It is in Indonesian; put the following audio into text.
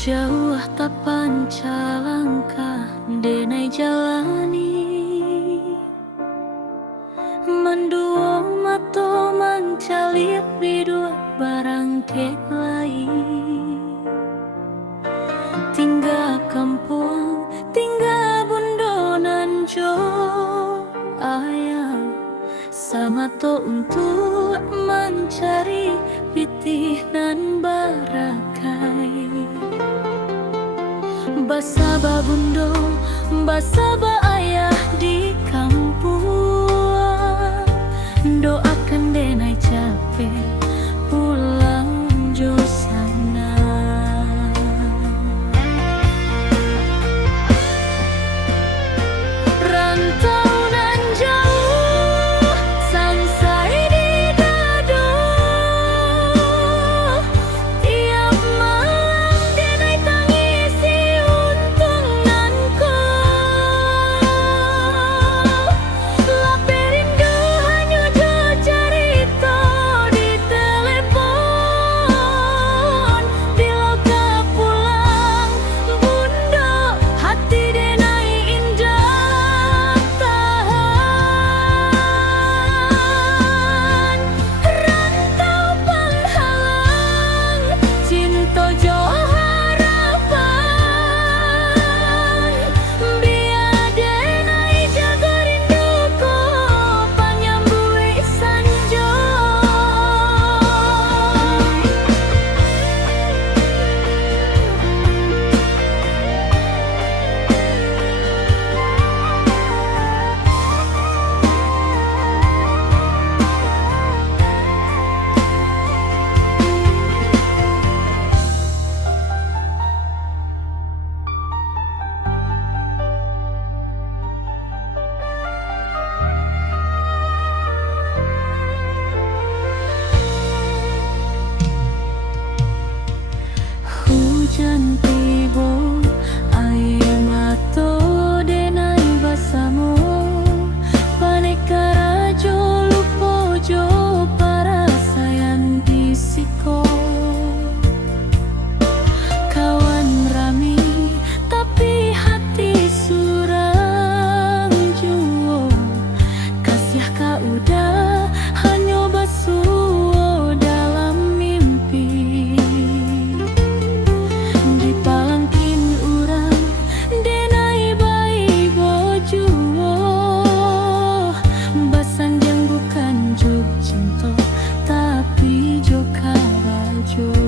Jauh tak pancalangkah denai jalani, menduo mato mancalip bidua barang kelai. Tinggal kampung, tinggal bundonan jo ayah, sama to untuk mencari pitih nan barakai. Basaba bundo, basaba ayah di kampung, doakan denai capek pulang jo sana. Rantau nan jauh samsai di dado, tiap malam denai tangisi untung nan ko. Lape rindu hanya jo cerita di telepon. Bila kau pulang bundo, hati denai indah tahan. Rantau penghalang cinta jo harapan, biar denai jaga rinduku panyambui sanjo. Hujan tiba, air mato denai basamo, paneka rajo lupo jo para sayang disiko. Kawan rami tapi hati surang juo, kasih kau udah hanya basuh dalam mimpi. Dipalangkin urang denai bai bojuo, basanjang bukan juk cinta tapi jo karajo.